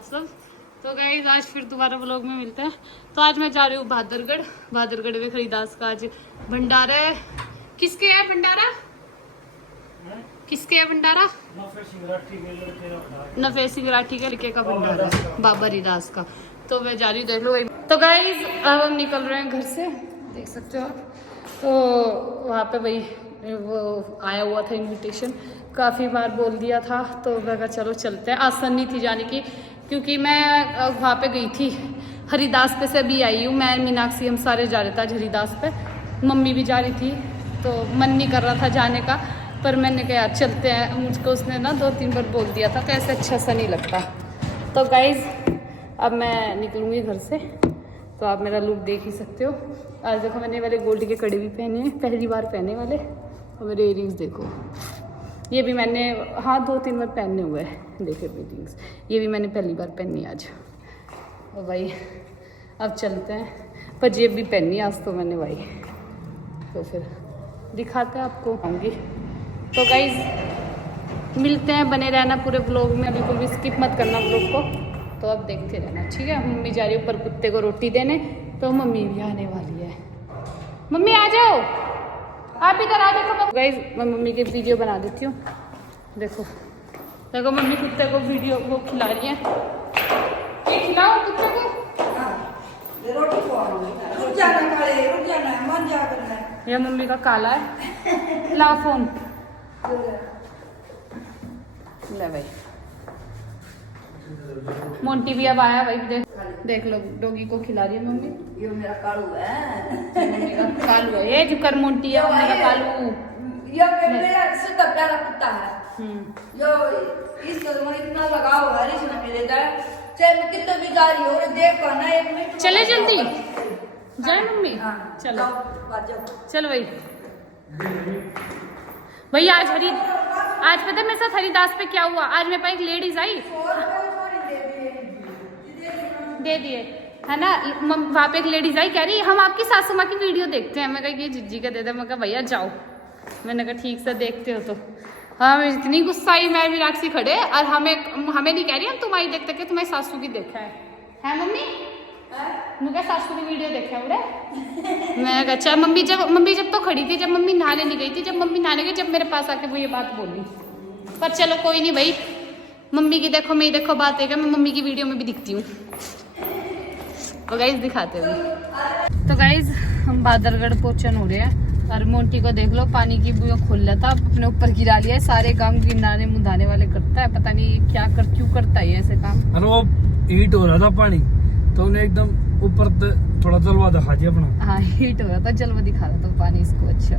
आप सब। तो गाइस आज फिर दोबारा व्लॉग में मिलते हैं। तो आज मैं जा रही हूँ बहादुरगढ़ में खरीदास का आज भंडारा है। किसके है भंडारा? किसके है भंडारा? नफे सिंह राठी के लड़के का भंडारा है, बाबा हरिदास का। तो मैं जा रही हूँ, देख लो। तो गाइस अब हम निकल रहे हैं घर से, देख सकते हो आप। तो वहाँ पे भाई वो आया हुआ था इनविटेशन, काफ़ी बार बोल दिया था, तो मैं कहा चलो चलते हैं। आसान नहीं थी जाने की, क्योंकि मैं वहाँ पे गई थी हरिदास पे से भी आई हूँ मैं, मीनाक्षी, हम सारे जा रहे थे आज हरिदास पे। मम्मी भी जा रही थी, तो मन नहीं कर रहा था जाने का, पर मैंने कहा यार चलते हैं। मुझको उसने ना 2-3 बार बोल दिया था, तो ऐसे अच्छा सा नहीं लगता। तो गाइज़ अब मैं निकलूँगी घर से, तो आप मेरा लुक देख ही सकते हो। आज देखो मैंने वाले गोल्ड के कड़े भी पहने हैं, पहली बार पहने वाले। और मेरे इयरिंग्स देखो, ये भी मैंने 2-3 बार पहने हुए हैं। देखो इयरिंग्स, ये भी मैंने पहली बार पहनी आज। और भाई अब चलते हैं। पर जेब भी पहनी आज तो मैंने भाई, तो फिर दिखाते हैं आपको आऊँगी। तो गाइज मिलते हैं, बने रहना पूरे ब्लॉग में, बिल्कुल भी स्किप मत करना ब्लॉग को। तो अब देखते रहना, ठीक है। मम्मी जा रही है ऊपर कुत्ते को रोटी देने, तो मम्मी भी आने वाली है। मम्मी आ जाओ, आप इधर आ देखो। गाइज मैं मम्मी की वीडियो बना देती हूँ। देखो देखो मम्मी कुत्ते को वीडियो वो खिला रही है। ये खिलाओ कुत्ते को। ये मम्मी का काला है। ला फोन ले भाई। मोंटी भी अब आया भाई, देख लो डॉगी को खिला रही है मम्मी। ये मेरा कालू है। मम्मी का कालू है ये, जो कर मोंटी है मम्मी का कालू। ये मेरा से तब प्यारा कुत्ता है। यो इसको तो मैं इतना लगाव है इसने मेरे का, चाहे मैं कितने भी जा रही हूँ देख कर ना 1 मिनट चले जल्दी जाए मम्मी। चलो चलो भाई। भाई आज पता है मेरे साथ हरिदास पे क्या हुआ। आज मेरे पास एक लेडीज आई, दे दिए है ना। वहाँ पे एक लेडीज आई, कह रही हम आपकी सासू माँ की वीडियो देखते हैं। मैं कहा ये जिज्जी का दे दे। मैं कहा भैया जाओ। मैंने कहा ठीक से देखते हो तो। हाँ इतनी गुस्सा आई, मैं मीनाक्षी खड़े, और हमें नहीं कह रही हम तुम्हारी देखते कि तुम्हारी सासू की देखा है मम्मी। मुझे सासू की वीडियो देखा है बोले। मैं कहा अच्छा। मम्मी जब तो खड़ी थी, जब मम्मी नहाने नहीं गई थी, जब मम्मी नहाने गई, जब मेरे पास आके वो ये बात बोली। पर चलो कोई नहीं भाई, मम्मी की देखो मेरी देखो बात है क्या, मैं मम्मी की वीडियो में भी दिखती हूँ। तो गाइज दिखाते हुए, तो गाइज हम बहादुरगढ़ पहुंचन हो रहे हैं। और मोंटी को देख लो, पानी की बुआ खोल लेता, अपने ऊपर गिरा लिया है। सारे काम गिराने मुदाने वाले करता है, पता नहीं क्या क्यों करता है ऐसे काम। अरे वो हीट हो रहा था पानी, तो उन्हें एकदम ऊपर थोड़ा जलवा दिखा दिया अपना। हाँ हीट हो रहा था, जलवा दिखा रहा था पानी इसको। अच्छा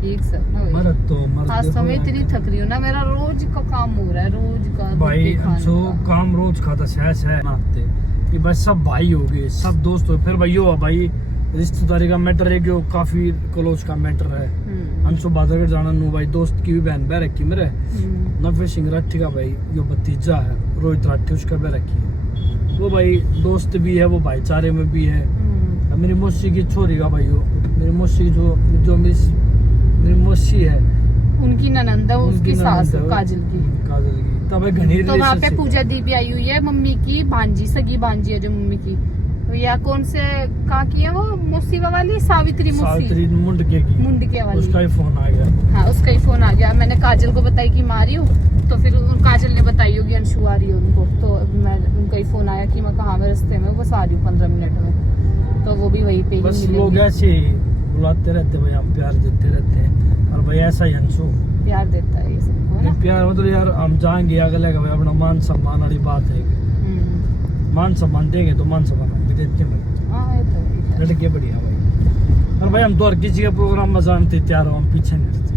ठीक सब ना भाई। आज तो मैं इतनी थक रही हूँ ना, मेरा रोज का काम हो रहा है, रोज का भाई। काम रोज खाता है ये भाई, सब भाई हो गए, सब दोस्त हो। फिर भाई हो भाई रिश्तेदारी का मैटर है, जो काफी क्लोज का मैटर है। अंशु बहादुरगढ़ जाना नु भाई, दोस्त की भी बहन बह रखी मेरे, नफे सिंह राठी का भाई जो भतीजा है, रोहित राठी, उसका बह रखी है। वो भाई दोस्त भी है, वो भाईचारे में भी है। मेरी मौसी की छोरी का भाई हो, मेरी मौसी जो मेरी मौसी है, उनकी ननंद है, उसकी सास काजल की। तब घनी तो वहाँ पे पूजा दी भी आई हुई है, मम्मी की भांजी, सगी भांजी है जो मम्मी की। या कौन से कहाँ की है वो, मौसी वाली सावित्री मुंडके वाली। उसका ही फोन आ गया। हाँ उसका ही फोन आ गया। मैंने काजल को बताई कि मैं आ रही हूँ, तो फिर काजल ने बताई होगी अंशु आ रही है उनको। तो मैं उनका ही फोन आया कि मैं कहाँ में रास्ते में, बस आ रही हूँ 15 मिनट में। तो वो भी वहीं पे बस लोग ऐसे बुलाते रहते भाई, हम प्यार देते रहते हैं। और भाई ऐसा ही अंशु प्यार देता है ये सब प्यार, मतलब यार हम जाएंगे अगले का भाई, अपना मान सम्मान वाली बात है। मान सम्मान देंगे तो मान सम्मान हम भी देते हैं भाई। लड़के बढ़िया भाई। और भाई हम तो हर किसी का प्रोग्राम में जानते तैयार हो, हम पीछे नहीं हटते।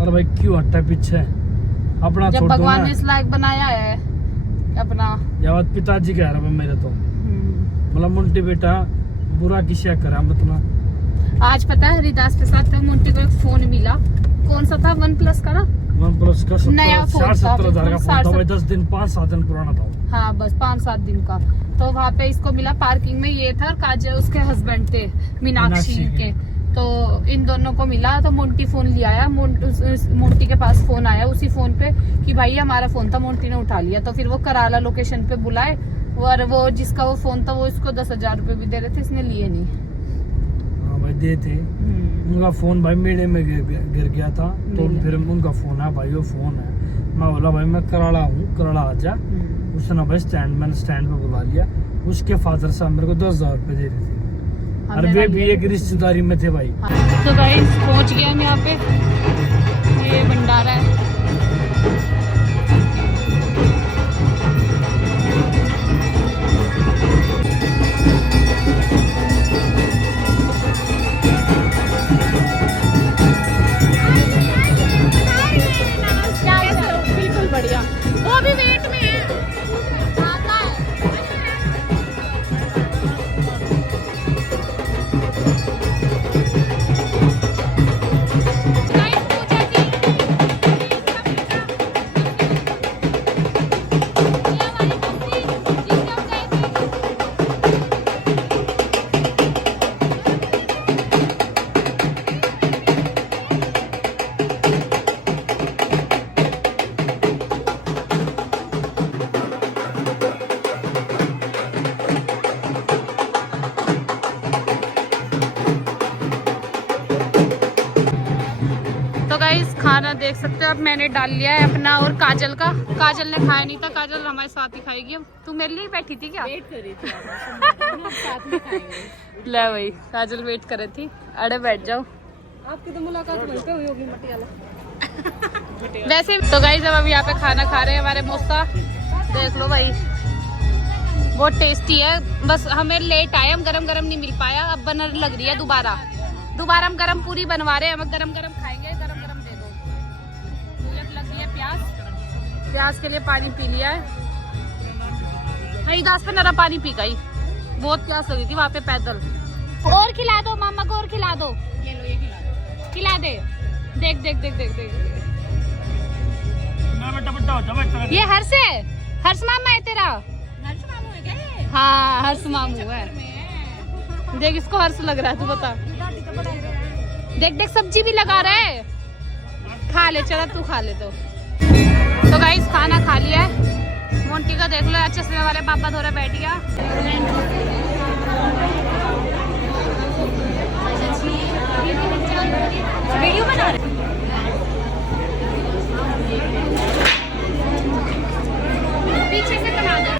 और भाई क्यों हटता पीछे, अपना जब भगवान ने इस लायक बनाया है अपना। या पिताजी कह रहा मेरे तो, मतलब मुंटी बेटा बुरा किसी करा मतलब। आज पता है हरिदास के साथ मुंटी को एक फोन मिला, कौन सा था, OnePlus का ना, OnePlus का नया फोन था, 70,000 का फोन था भाई, 10 दिन 5-7 दिन पुराना था। हाँ बस 5-7 दिन का। तो वहाँ पे इसको मिला पार्किंग में, ये था, काजल उसके हस्बैंड थे मीनाक्षी के। तो इन दोनों को मिला तो मोंटी फोन लिया आया, मोंटी के पास फोन आया उसी फोन पे कि भाई हमारा फोन था, मोंटी ने उठा लिया। तो फिर वो कराला लोकेशन पे बुलाए और वो जिसका वो फोन था वो इसको 10,000 रुपए भी दे रहे थे, इसने लिए नहीं। हाँ भाई देते, उनका फोन भाई मेले में गिर गया था तो फिर उनका फोन है भाई, वो फोन है। मैं बोला भाई मैं कराड़ा हूँ, कराड़ा आ जा। उसने भाई मैंने स्टैंड पे बुला लिया। उसके फादर साहब मेरे को 10,000 रुपए दे रहे थे और वे भी एक रिश्तेदारी में थे भाई। तो भाई पहुंच गए हम यहाँ पे, ये भंडारा है। बिल्कुल बढ़िया, वो भी वेट में है। खाना देख सकते हो, अब मैंने डाल लिया है अपना और काजल का। काजल ने खाया नहीं था, काजल हमारे साथ ही खाएगी। अब तू मेरे लिए बैठी थी क्या? वेट कर रही थी साथ में खाएंगे। ले भाई काजल वेट कर रही थी। अरे बैठ जाओ, आपकी तो मुलाकात वहीं पे हुई होगी मटियाला। वैसे तो गाइस अब यहाँ पे खाना खा रहे हैं हमारे मोस्ता, देख लो भाई बहुत टेस्टी है। बस हमें लेट आए, हम गरम गरम नहीं मिल पाया, अब बनर लग रही है दोबारा हम गरम पूरी बनवा रहे हैं। हम गरम गरम खाएंगे, गरम गरम दे दो। लग गई है प्याज के लिए पानी पी लिया है। हरिदास पे नरा पानी पी गई, बहुत प्यास लगी थी वहाँ पे पैदल। और खिला दो मामा को, और खिला दो, ये लो ये खिला दे। देख देख देख देख देख, ये हर्ष मामा है तेरा? हर्ष मामू है क्या ये? हाँ हर्ष मामू है। देख इसको हर्ष लग रहा है, तू बता। देख देख सब्जी भी लगा रहा है, खा ले, चला तू खा ले। तो गाइस खाना खा लिया है। मोंटी का देख लो अच्छे से, हमारे पापा थोड़ा बैठ गया। वीडियो बना रहे पीछे से बना दो।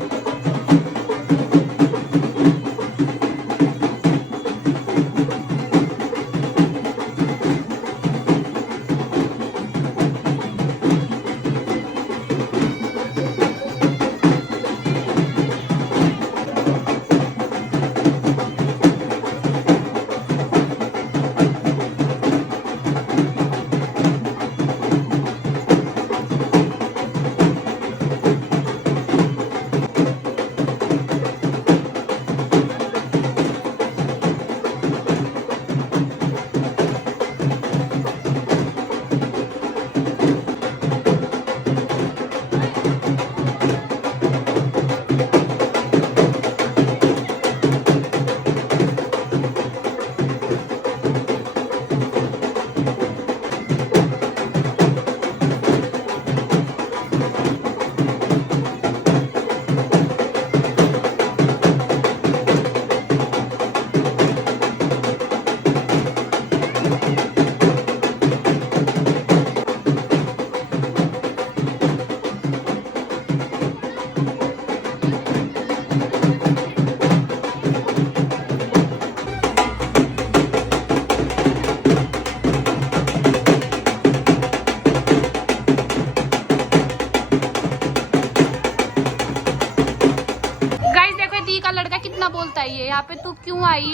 बोलता है ये यहाँ पे तू क्यों आई?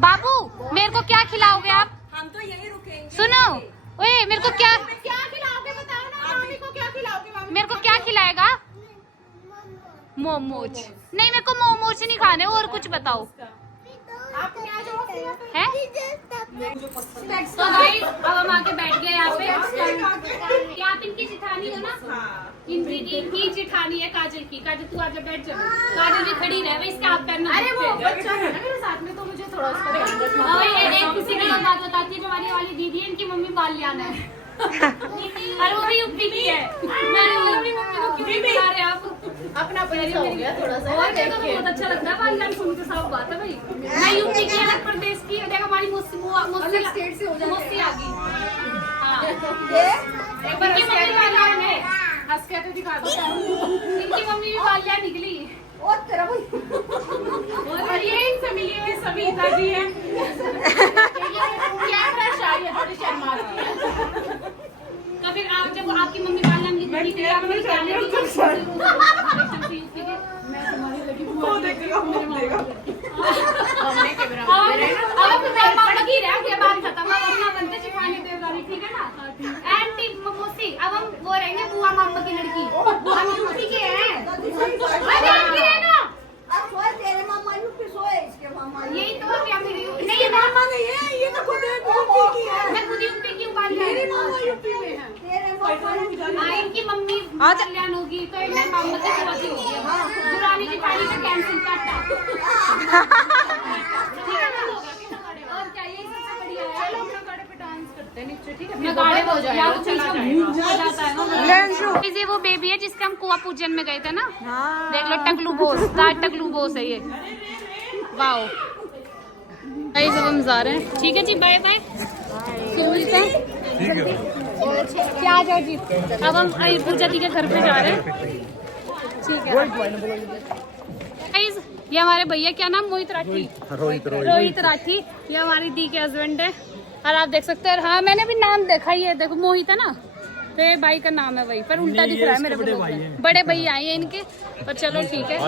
बाबू मेरे को क्या खिलाओगे आप? हम तो यही रुकेंगे। सुनो, ओए मेरे को क्या खिलाओगे बताओ ना। मामी को क्या खिलाओगे? मेरे को क्या खिलाएगा? मोमोज? नहीं मेरे को मोमोज नहीं खाने, और कुछ बताओ। है तो गाइस अब हम आके बैठ गए यहाँ पे। क्या आप इनकी जिठानी हो ना? इनकी जिठानी है काजल की। काजल तू आजा बैठ जा। काजल भी खड़ी रहे, इसके हाथ पैर ना। अरे वो बच्चा है ना मेरे साथ में, तो मुझे थोड़ा उसका ध्यान रखना। एक किसी की बात बता और वो भी यूपी की है। मैंने बोला मेरी मम्मी को क्यों नहीं बुला रहे आप? अपना परिचय हो गया थोड़ा सा। और देखो तो बहुत अच्छा लगता है बात जान सुन के, साफ बात है भाई। मैं यूपी की अलग प्रदेश की, देखो हमारी मुस्लिम स्टेट से हो जाती है, मुस्ती आ गई। हां एक बार इनकी मम्मी बालिया ने हंस के तो दिखा दो, इनकी मम्मी भी बालिया निकली। ओ तेरा भाई और ये इनसे मिली हुई सविता जी है। क्या क्रश आई है, थोड़ी शर्मा रही है। तो फिर आप जब आपकी मम्मी बालिया निकली थी आप क्या लगी? मैं तुम्हारी लगी वो देखेगा हमने के बराबर है। अब मैं मामा की रह गया, बात खत्म। अब अपना बनते चिपानी देवदारी, ठीक है ना? एंटी ममोसी, अब हम वो रहेंगे बुआ मामा की लड़की। हम यूपी के हैं। अरे आप की रहना। अब सोए तेरे मामा यूपी सोए, इसके मामा यही तो क्या मेरी नहीं, ये मामा नहीं है, ये तो खुद यूपी की है। मैं खुद यूपी की हूं, मेरी मामा यूपी में है। तेरे मामा इनकी मम्मी कल्याण होगी तो इनके मामा से शादी हो गया। दुरानी की पानी का कैंसिल काटा। और क्या, यही सबसे बढ़िया है। चलो अपना गाड़ी पे डांस करते हैं नीचे, ठीक है? मैं गाड़ी हो जाएगा, तो चला जाता है ना। ये वो बेबी है जिसका हम कुआ पूजन में गए थे ना। देख लो टकलू बोस, टकलू बोस है ये। वाओ गाइस, अब हम जा रहे हैं। ठीक है जी, बाय बाय, फिर मिलते हैं। क्या आ जाओ जी। अब हम पूजा दी के घर पे जा रहे हैं, ठीक है? गाइस ये हमारे भैया, क्या नाम? मोहित राठी, रोहित राठी। ये हमारी दी के हस्बैंड है। और आप देख सकते हैं, हाँ मैंने भी नाम देखा ही है, देखो मोहित है ना, तो ये भाई का नाम है वही, पर उल्टा दिख रहा है मेरे को। बड़े भैया आए हैं इनके, पर चलो ठीक है।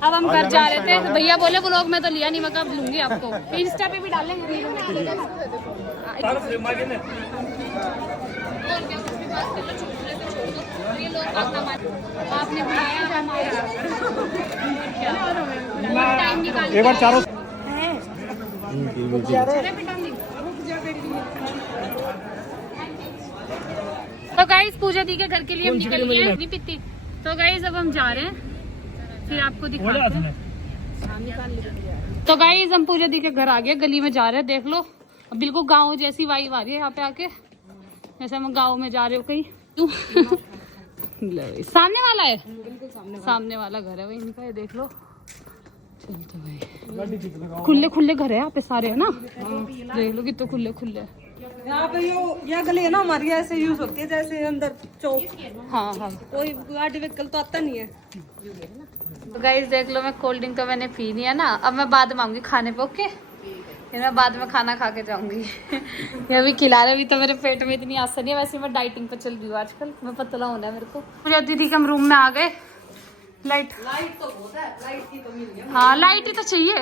अब हम घर जा रहे थे, तो भैया बोले ब्लॉग में तो लिया नहीं, मैं कब लूंगी आपको, इंस्टा पे भी डालेंगे रील में, ठीक है ना? और क्या, कुछ भी बात कर लो, छोड़ दो, ये लोग बात ना माने। आपने बुलाया, हम आए। टाइम निकाल एक बार चारों तो गाइस पूजा दी के घर के लिए हम निकल गए हैं, नहीं पीती। तो गाइस अब हम जा रहे हैं, फिर आपको दिखाते हैं। तो गाइस हम पूजा दी के घर आ गए, गली में जा रहे हैं, देख लो बिल्कुल गांव जैसी वाइब आ रही है यहाँ पे आके, जैसे हम गांव में जा रहे हो कहीं। सामने वाला है, सामने वाला घर है वही इनका, ये देख लो। चलते भाई, खुले खुले घर है यहाँ पे सारे, है ना? देख लो कितने खुले खुले यहाँ पे। ये गली है ना हमारी, ऐसे यूज होती है जैसे अंदर चौक। हाँ हाँ, कोई गाड़ी व्हीकल तो आता नहीं है। तो गाइस देख लो, मैं कोल्ड ड्रिंक तो मैंने पी नहीं है ना, अब मैं बाद में आऊंगी खाने पे, ओके? फिर मैं बाद में खाना खा के जाऊंगी। ये अभी खिला रहे, अभी तो मेरे पेट में इतनी आसान नहीं है, वैसे मैं डाइटिंग पे चल रही हूँ आजकल, मैं पतला होना है मेरे को। पूजा दीदी के हम रूम में आ गए। लाइट तो बहुत है, लाइट की कमी नहीं है। हाँ लाइट ही तो चाहिए।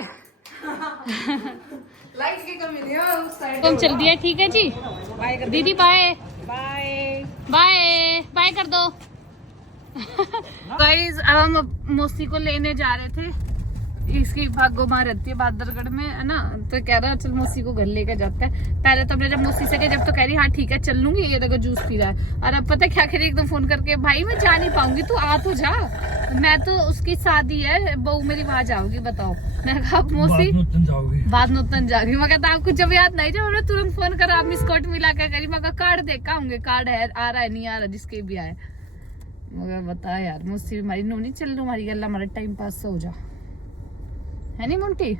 लाइट की कमी नहीं है उस साइड। तुम चल दिया, ठीक है जी, दीदी बाय बाय बाय बाय कर दो। गाइस अब हम मौसी को लेने जा रहे थे, इसकी भागो माँ रहती है बहादुरगढ़ में, है ना? तो कह रहा है चल मौसी को घर लेकर जाता है। पहले तो हमने जब मौसी से कहा, जब तो कह रही हाँ ठीक है चल लूंगी, ये देखो जूस पी रहा है। और अब पता क्या कह रही, एकदम फोन करके, भाई मैं जा नहीं पाऊंगी, तू आ तो जा, मैं तो उसकी शादी है, बहू मेरी वहां जाओगी, बताओ। मैंने कहा मौसी बाद नूतन जाओगी। मैं कहता आपको जब याद नहीं, जब हमने तुरंत फोन करा, मिस कॉट मिला के करी, मैं कार्ड देखा होंगे, कार्ड है, आ रहा है नहीं आ रहा, जिसके भी आए। मगर बता यार, मुझसे हमारी नो नहीं चल रही, हमारी गल्ला, हमारा टाइम पास हो जा, है नहीं मुंटी?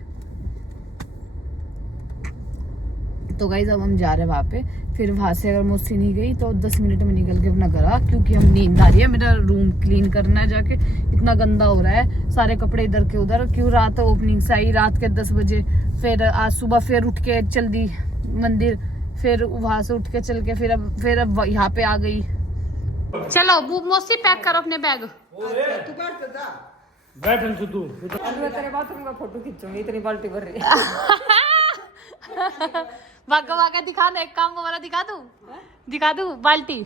तो गाइस अब हम जा रहे हैं वहां पे, फिर वहां से अगर मुझसे नहीं गई तो 10 मिनट में निकल के अपना घर आ, क्योंकि हम नींद आ रही है, मेरा रूम क्लीन करना है जाके, इतना गंदा हो रहा है, सारे कपड़े इधर के उधर। क्यों रात ओपनिंग से आई, रात के 10 बजे, फिर आज सुबह फिर उठ के चल दी मंदिर, फिर वहां से उठ के चल के फिर अब यहाँ पे आ गई। चलो मौसी पैक करो अपने बैग। बैठ तू। मैं तेरे बाथरूम का फोटो खींचूंगी, इतनी बाल्टी भर रही है। भागा भागा दिखा ना, एक काम हमारा दिखा दूं बाल्टी।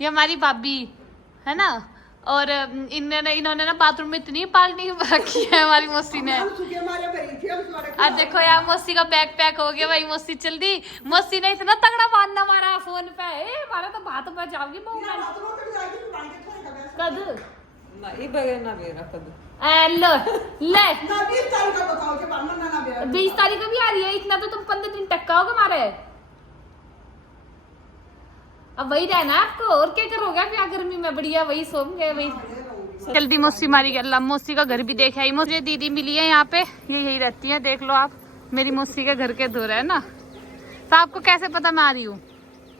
ये हमारी भाभी है ना, और इन्होंने ना बाथरूम में इतनी बाल्टी रखी है हमारी मौसी ने। और देखो यार मौसी का बैग पैक हो गया भाई, मौसी चल दी। मौसी ने इतना तगड़ा मारना मारा फोन पे, हमारा तो बात पे जाओगी कद ले 20 तारीख को भी आ रही है, इतना तो तुम 15 दिन टक्का होगा हमारे। अब वही रहना आपको, और क्या करोगे आप यहाँ गर्मी में, बढ़िया वही सो गए वही। जल्दी मौसी मारी गया, मौसी का घर भी देखा ही। मुझे दीदी मिली है यहाँ पे, ये यही रहती है, देख लो आप, मेरी मौसी के घर के दूर है ना। तो आपको कैसे पता मैं आ रही हूँ?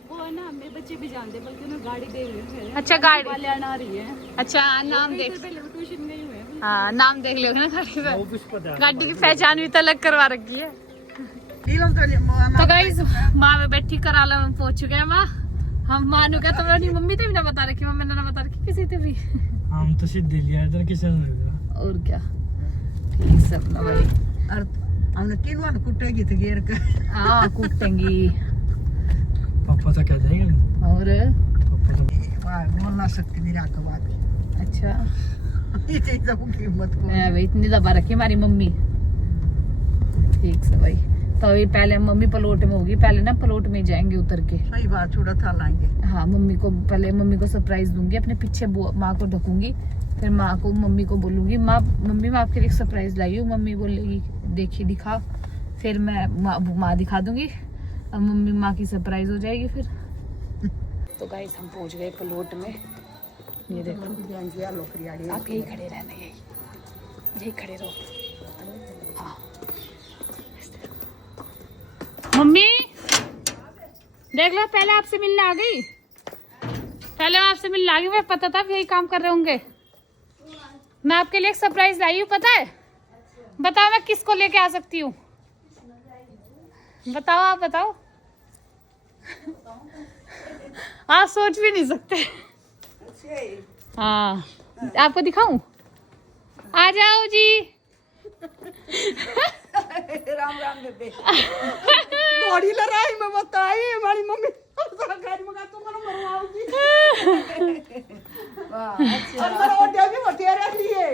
वो है ना, मेरे बच्चे भी जानते हैं, बल्कि उन्हें गाड़ी दे रही है। अच्छा गाड़ी वाले आ रही है। अच्छा नाम देख, ट्यूशन गई हुई है। हाँ नाम देख लो ना गाड़ी पे, ऑफिस पता है। गाड़ी की पहचान भी तो अलग करवा रखी है। तो गाइस माँ में बैठी कराला में पहुंच चुके हैं। माँ हम मानू क्या तुमने नहीं, मम्मी तो भी ना बता रखी, मम्मी ने ना बता रखी किसी से भी। हम तो सीधे लिया इधर किसे नहीं। और क्या ठीक सब ना भाई, हमने किलो न कुटेगी तो घेर कर। हाँ कूटेंगी। पापा तो क्या जाएंगे। और पापा तो वाह बोल ना सकती मेरा का बात। अच्छा ये चीज को कीमत को भाई इतनी दबा रखी हमारी मम्मी। ठीक से भाई, तो अभी पहले मम्मी पलोट में होगी, पहले ना पलोट में जाएंगे उतर के। सही बात, छोड़ा था लाएंगे। हाँ मम्मी को पहले, मम्मी को सरप्राइज दूंगी, अपने पीछे माँ को ढकूंगी, फिर माँ को मम्मी को बोलूंगी माँ मम्मी मैं आपके लिए एक सरप्राइज लाई हूँ। मम्मी बोलेगी देखिए दिखा, फिर मैं माँ दिखा दूंगी, अब मम्मी माँ की सरप्राइज हो जाएगी फिर। तो गाइस हम पहुंच गए पलोट में, ये देखो आप यही खड़े रहना, यही खड़े रहो। हाँ मम्मी देख लो, पहले आपसे मिलने आ गई, पहले आपसे मिलने आ गई, मुझे पता था यही काम कर रहे होंगे। मैं आपके लिए एक सरप्राइज लाई हूँ, पता है? बताओ मैं किसको लेके आ सकती हूँ, बताओ आप बताओ। आप सोच भी नहीं सकते। हाँ आपको दिखाऊं, आ जाओ जी। राम राम बेबे। बॉडी लड़ाई में बताई हमारी मम्मी गाड़ी में तो मना मरवाओगी। वाह अच्छा। और वो डेबी बतेरे लिए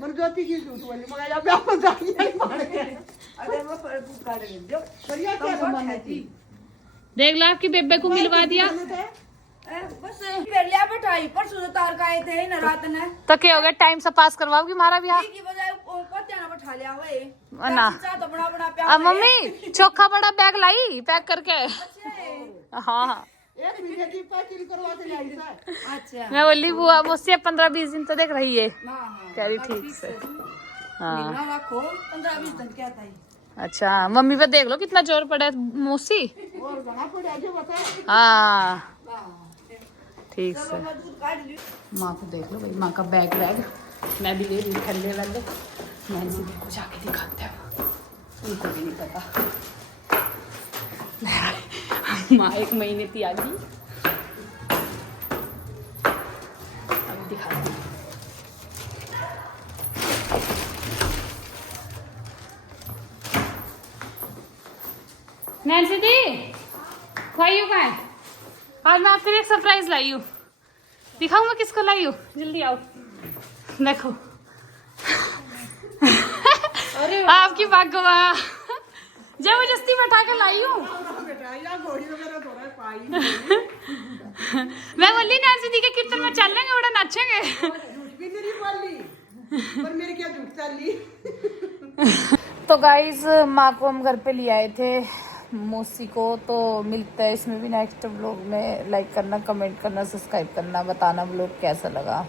मन ज्योति की झूठ बोली मगर या ब्याह में जाके नहीं मार के। अरे वो पर तू काट दे जो बढ़िया क्या जमाना थी। देख लो आपकी बेबे को मिलवा दिया। बस पहले बैठाई परसों तो तार का आए थे ना रात ने, तो क्या हो गया, टाइम से पास करवाओगी हमारा भी। की बजाय पत्ते ना बैठा लिया हुए ना तो बड़ा बड़ा प्यार। अब मम्मी चोखा बड़ा बैग लाई पैक करके। हाँ एक महीने की पैकिंग करवा के लाई था। अच्छा मैं बोली बुआ मुझसे 15-20 दिन तो देख रही है, हां कह रही ठीक से। हाँ ना रखो 15-20 दिन क्या था। अच्छा मम्मी पे देख लो कितना जोर पड़ा है मौसी। और बना पड़ा जो बता। हाँ ठीक से। मैं दूध काट ली। माँ को देख लो भाई, माँ का बैग मैं भी ले रही ठंडे वाले। मैं इसी को जाके दिखाते हैं, उनको भी नहीं पता। माँ 1 महीने थी आ गई, अभी दिखाती हूँ। नैन्सी दी खाइयो का है, आज मैं आपके लिए एक सरप्राइज लाई हूँ, दिखाऊँ मैं किसको लाई हूँ, जल्दी आओ देखो। अरे आपकी भगवान जबरदस्ती बैठा के लाई हूँ। मैं बोली नैन्सी दी के कीर्तन में चल लेंगे, बड़ा नाचेंगे। पर मेरे क्या झूठ चल ली। तो गाइज माँ को हम घर पे ले आए थे, मौसी को। तो मिलता है इसमें भी नेक्स्ट व्लॉग में। लाइक करना, कमेंट करना, सब्सक्राइब करना, बताना व्लॉग कैसा लगा।